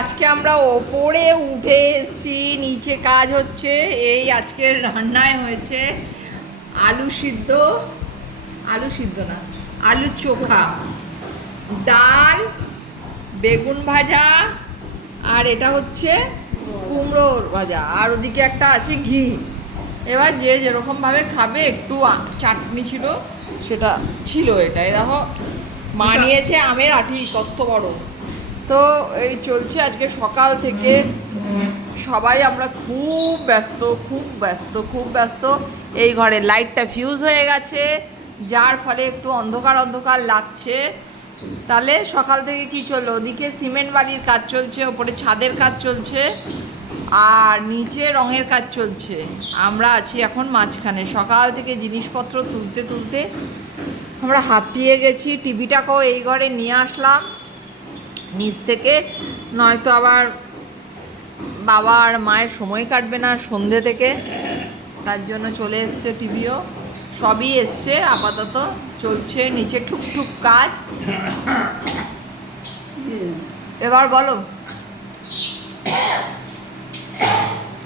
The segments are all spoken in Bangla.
আজকে আমরা ওপরে উঠে এসেছি নিচে কাজ হচ্ছে এই আজকের রান্নায় হয়েছে আলু সিদ্ধ আলু সিদ্ধ না আলু চোখা ডাল বেগুন ভাজা আর এটা হচ্ছে কুমড়োর ভাজা আর ওদিকে একটা আছে ঘি। এবার যে যেরকমভাবে খাবে একটু চাটনি ছিল সেটা ছিল এটা। এই দেখো মা নিয়েছে আমের আটি কত বড়। তো এই চলছে আজকে সকাল থেকে। সবাই আমরা খুব ব্যস্ত খুব ব্যস্ত খুব ব্যস্ত। এই ঘরে লাইটটা ফিউজ হয়ে গেছে, যার ফলে একটু অন্ধকার অন্ধকার লাগছে। তাহলে সকাল থেকে কি চলল? ওদিকে সিমেন্ট বালির কাজ চলছে, ওপরে ছাদের কাজ চলছে, আর নিচে রঙের কাজ চলছে। আমরা আছি এখন মাঝখানে। সকাল থেকে জিনিসপত্র তুলতে তুলতে আমরা হাঁপিয়ে গেছি। টিভিটাকেও এই ঘরে নিয়ে আসলাম। নিচ থেকে। নয়তো আবার বাবা আর মায়ের সময় কাটবে না সন্ধে থেকে। তার জন্য চলে এসছে টিভিও। সবই এসছে আপাতত চলছে নিচে ঠুকঠুক কাজ। এবার বলো।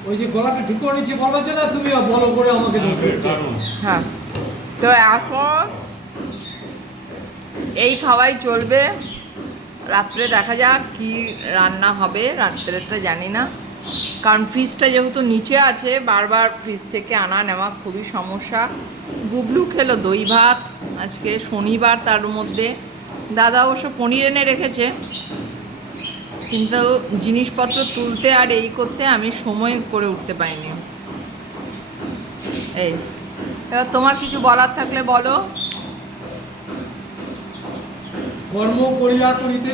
ওই যে গলাটা ঠিক করে নিচ্ছে বলা হচ্ছে তুমি বলো করে আমাকে হ্যাঁ। তো এখন এই খাওয়াই চলবে। রাত্রে দেখা যাক কি রান্না হবে রাত্রেটা জানি না। কারণ ফ্রিজটা যেহেতু নিচে আছে, বারবার ফ্রিজ থেকে আনা নেওয়া খুবই সমস্যা। গুবলু খেলো দই ভাত, আজকে শনিবার তার মধ্যে। দাদা অবশ্য পনির এনে রেখেছে। কিন্তু জিনিসপত্র তুলতে আর এই করতে আমি সময় করে উঠতে পারিনি। এই, এবার তোমার কিছু বলার থাকলে বলো। কর্ম করিয়া করিতে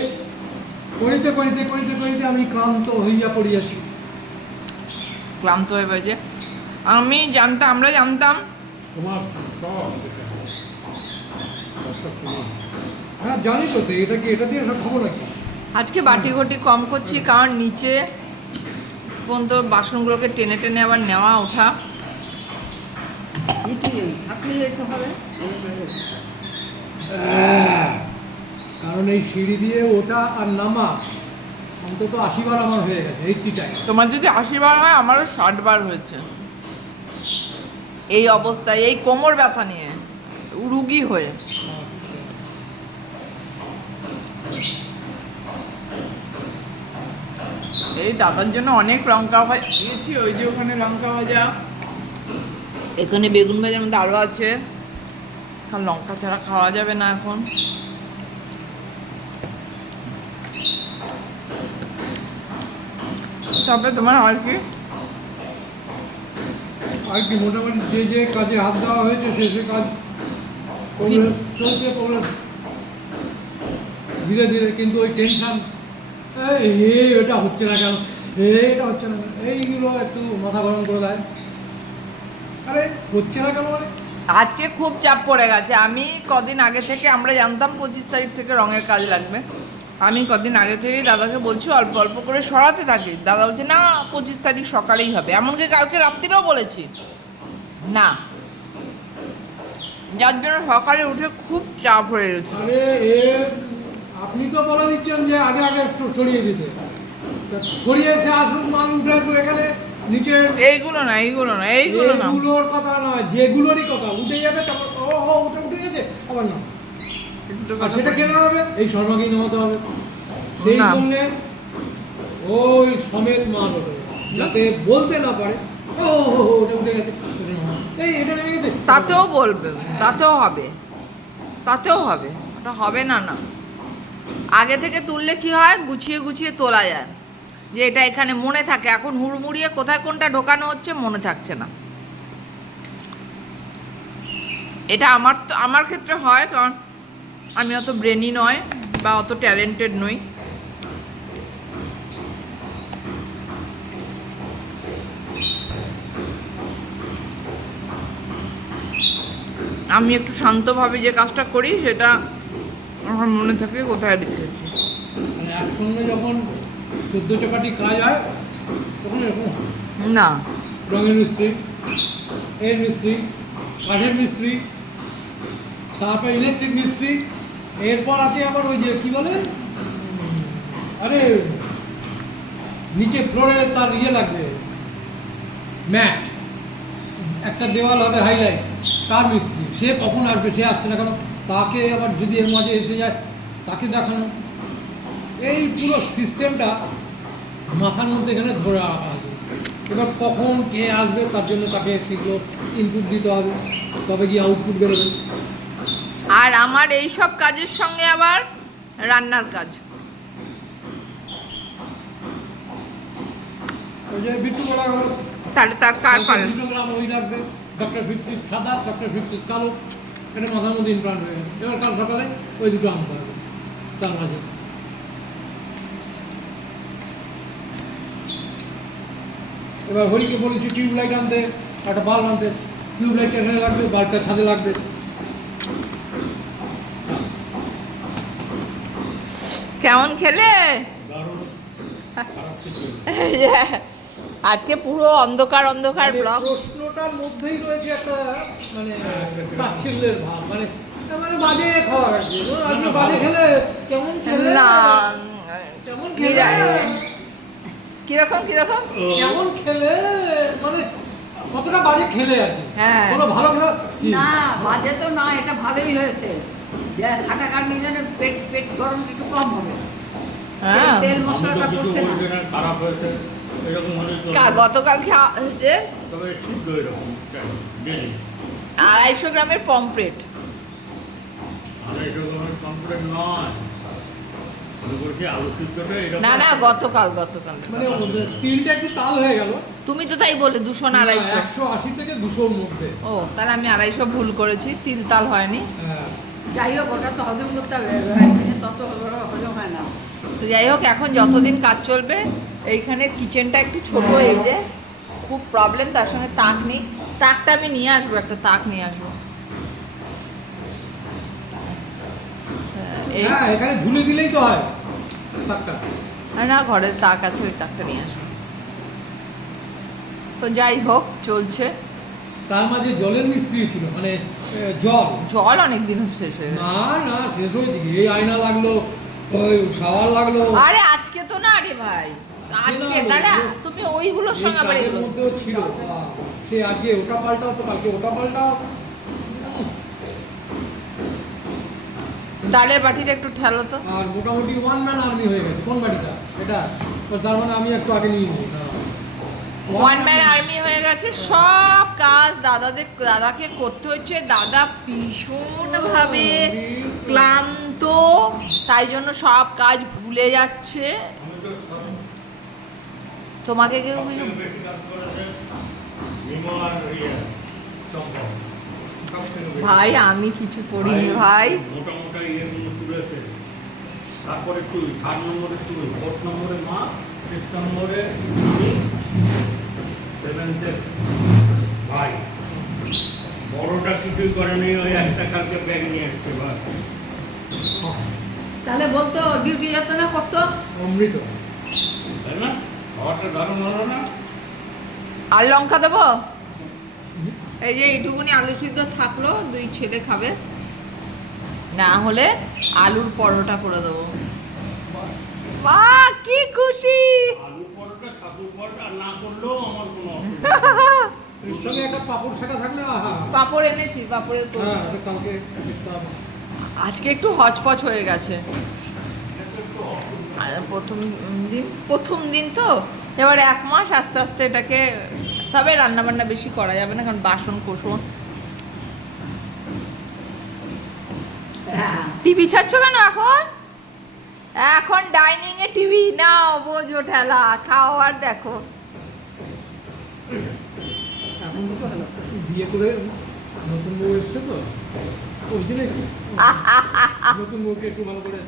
করিতে করিতে করিতে করিতে আমি ক্লান্ত হইয়া পড়িয়াছি। ক্লান্ত হয়ে পড়েছে। আমি জানতাম আমরা জানতাম। তোমার হ্যাঁ জানি তো তো, এটা কি এটা দিয়ে সব খবর নাকি আজকে বাটি ঘটি কম করছি কারণ নিচে পর্যন্ত বাসনগুলোকে টেনে টেনে আবার নেওয়া ওঠা। হবে? কারণ এই সিঁড়ি দিয়ে ওটা আর নামা অন্তত আশিবার আমার হয়ে গেছে এইটটি টাইম তোমার যদি আশি বার হয়, আমারও ষাট বার হয়েছে। এই অবস্থায়, এই কোমর ব্যথা নিয়ে, রুগী হয়ে। এই দাদার জন্য অনেক লঙ্কা ভাজা, দিয়েছি, ওই যে ওখানে লঙ্কা ভাজা। এখানে বেগুন ভাজার মধ্যে আরও আছে। লঙ্কা ছাড়া খাওয়া যাবে না এখন। তবে তোমার আর কি। আর কি মোটামুটি যে যে কাজে হাত দেওয়া হয়েছে সে সে কাজ চলছে ধীরে ধীরে কিন্তু ওই টেনশন এই এটা হচ্ছে না কেন? এটা হচ্ছে না এইগুলো একটু মাথা গরম করে দেয়। আরে হচ্ছে না কেন মানে? আজকে খুব চাপ পড়ে গেছে। আমি কদিন আগে থেকে আমরা জানতাম পঁচিশ তারিখ থেকে রঙের কাজ লাগবে। আমি কদিন আগে থেকেই দাদাকে বলছি অল্প অল্প করে সরাতে থাকি। দাদা বলছে না পঁচিশ তারিখ সকালেই হবে। এমনকি কালকে রাত্রিরেও বলেছি। না। যার জন্য সকালে উঠে খুব চাপ হয়ে গেছে। আপনি তো বলে দিচ্ছেন যে আগে আগে একটু সরিয়ে দিতে। আসুন উঠে এখানে নিচে এইগুলো না এইগুলো না এইগুলো না। এগুলোর কথা নয় যেগুলোরই কথা। উঠে যাবে তারপর ও উঠে উঠে গেছে? আবার না। আর সেটা কেন হবে? এই শর্মাকেই নামাতে হবে। সেই জন্যে ওই সমেত মাল ওঠে। যাতে বলতে না পারে ও হো হো ওটা উঠে গেছে। এই এটা নেমে গেছে। তাতেও বলবে তাতেও হবে। তাতেও হবে। ওটা হবে না না। আগে থেকে তুললে কি হয়? গুছিয়ে গুছিয়ে তোলা যায়। যে এটা এখানে মনে থাকে। এখন হুড়মুড়িয়ে কোথায় কোনটা ঢোকানো হচ্ছে মনে থাকছে না। এটা আমার তো আমার ক্ষেত্রে হয় কারণ আমি অত ব্রেনি নয় বা অত ট্যালেন্টেড নই। আমি একটু শান্তভাবে যে কাজটা করি সেটা আমার মনে থাকে কোথায় লিখেছি মানে একসঙ্গে যখন চোদ্দ চাকাটি কাজ হয় তখন এরকম না। রঙের মিস্ত্রি এর মিস্ত্রি কাঠের মিস্ত্রি তারপর ইলেকট্রিক মিস্ত্রি এরপর আছে আবার ওই যে কি বলে? আরে, নিচে ফ্লোরে তার ইয়ে লাগবে। ম্যাট। একটা দেওয়াল হবে হাইলাইট তার মিস্ত্রি। সে কখন আসবে, সে আসছে না কেন? তাকে আবার যদি এর মাঝে এসে যায়, তাকে দেখানো। এই পুরো সিস্টেমটা মাথার মধ্যে এখানে ধরে রাখা আছে এবার কখন কে আসবে, তার জন্য তাকে সেগুলো ইনপুট দিতে হবে। তবে গিয়ে আউটপুট বেরোবে? আর আমার এই সব কাজের সঙ্গে আবার রান্নার কাজ। তাহলে তার কার রাখবে। ডক্টর সাদা কালো। এটা মাথার মধ্যে ইমপ্লান্ট হয়ে গেছে। এবার কাল সকালে ওই দুটো হবে তার মাঝে। এবার হরিকে বলেছি টিউবলাইট আনতে একটা বাল্ব আনতে। টিউবলাইটটা এখানে লাগবে বাল্বটা ছাদে লাগবে। কেমন খেলে? আজকে পুরো অন্ধকার অন্ধকার মানে ব্লগ প্রশ্নটার মধ্যেই রয়েছে একটা মানে তাচ্ছিল্যের ভাব। মানে মানে বাজে খাওয়া আজকে বাজে খেলে কেমন খেলে? না। কেমন খেলে? কীরকম কীরকম? কেমন খেলে? মানে কতটা বাজে খেলে আর কি? হ্যাঁ। কোনো ভালো না বাজে তো না এটা ভালোই হয়েছে। খাটা খাট নিয়ে পেট পেট গরম একটু কম হবে। হ্যাঁ। তেল মশলাটা পড়ছে না। গতকাল খাওয়া আড়াইশো গ্রামের পমপ্লেট না না গতকাল গতকাল। মানে তিলটা একটু তাল হয়ে গেল? তুমি তো তাই বলে দুশো না আড়াইশো। একশো আশি থেকে দুশোর মধ্যে। ও তাহলে আমি আড়াইশো ভুল করেছি তিল তাল হয়নি। হ্যাঁ। যাই হোক ওটা তো হজম করতে হবে একদিনে তত হজম- হয় না। তো যাই হোক এখন যতদিন কাজ চলবে এইখানে কিচেনটা একটু ছোট এই যে খুব প্রবলেম তার সঙ্গে তাক নেই। তাকটা আমি নিয়ে আসব একটা তাক নিয়ে আসব। এখানে ঝুলে দিলেই তো হয় আর না ঘরে তাক আছে ওই তাকটা নিয়ে আসব। তো যাই হোক চলছে। তার মাঝে জলের মিস্ত্রি ছিল মানে জল। জল অনেক দিন শেষ হয়ে না না শেষ হয়েছে এই আয়না লাগল ওই শাওয়ার লাগল। আরে আজকে তো না রে ভাই। আজকে তাহলে তুমি ওইগুলোর সঙ্গে আবার কাজের এগুলো মধ্যেও ছিল। সে আজকে ওটা পাল্টাও তো কালকে ওটা পাল্টাও। ডালের বাটিটা একটু ঠেলো তো। আর মোটামুটি ওয়ান ম্যান আর্মি হয়ে গেছে। কোন বাড়িটা এটা? তার মানে আমি একটু আগে নিয়ে নিই ওয়ান ম্যান আর্মি হয়ে গেছে সব কাজ দাদাদের দাদাকে করতে হচ্ছে। দাদা ভীষণভাবে ক্লান্ত তাই জন্য সব কাজ ভুলে যাচ্ছে। তোমাকে কেউ ইয়ে। ভাই আমি কিছু করিনি ভাই তুলেছে তারপরে তুই নম্বরে নম্বরে মা নম্বরে আমি ভাই বড়টা কিছুই করেনি ওই একটা কালকে ব্যাগ নিয়ে আসছে ভাই তাহলে বলতো ডিউটি যেত না করতো? অমৃত। তাই না? খাবারটা দারুণ হলো না? আর লঙ্কা দেবো? এই যে এইটুকুনি আলু সিদ্ধ থাকল দুই ছেলে খাবে। না হলে আলুর পরোটা করে দেবো। বাহ। কি খুশি! আলু পরোটা ছাতুর পরোটা না করলেও আমার পাপড় এনেছি পাপড়ের। হ্যাঁ। আজকে একটু হচপচ হয়ে গেছে। প্রথম দিন প্রথম দিন তো এবার এক মাস আস্তে আস্তে এটাকে তবে রান্না বান্না বেশি করা যাবে না কারণ বাসন কোসন টিভি ছাড়ছ কেন এখন? এখন ডাইনিং এ টিভি নাও বোঝো ঠেলা খাও আর দেখো এখন দুটো হলো বিয়ে করে নতুন বউ এসছে তো? ওই জন্য নতুন বউকে একটু ভালো করে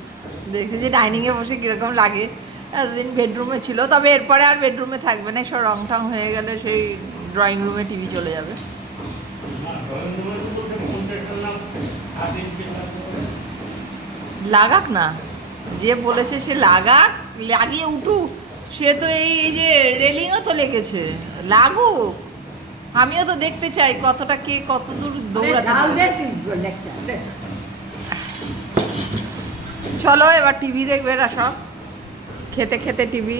দেখছি যে ডাইনিং এ বসে কীরকম লাগে। এতদিন বেডরুমে ছিল তবে এরপরে আর বেডরুমে থাকবে না। সব রং টং হয়ে গেলে সেই ড্রয়িং রুমে টিভি চলে যাবে। লাগাক না। যে বলেছে সে লাগাক লাগিয়ে উঠুক। সে তো এই এই যে রেলিংও তো লেগেছে। লাগুক। আমিও তো দেখতে চাই কতটা কে কত দূর দৌড়াতে চলো এবার টিভি দেখবে এরা সব। খেতে খেতে টিভি।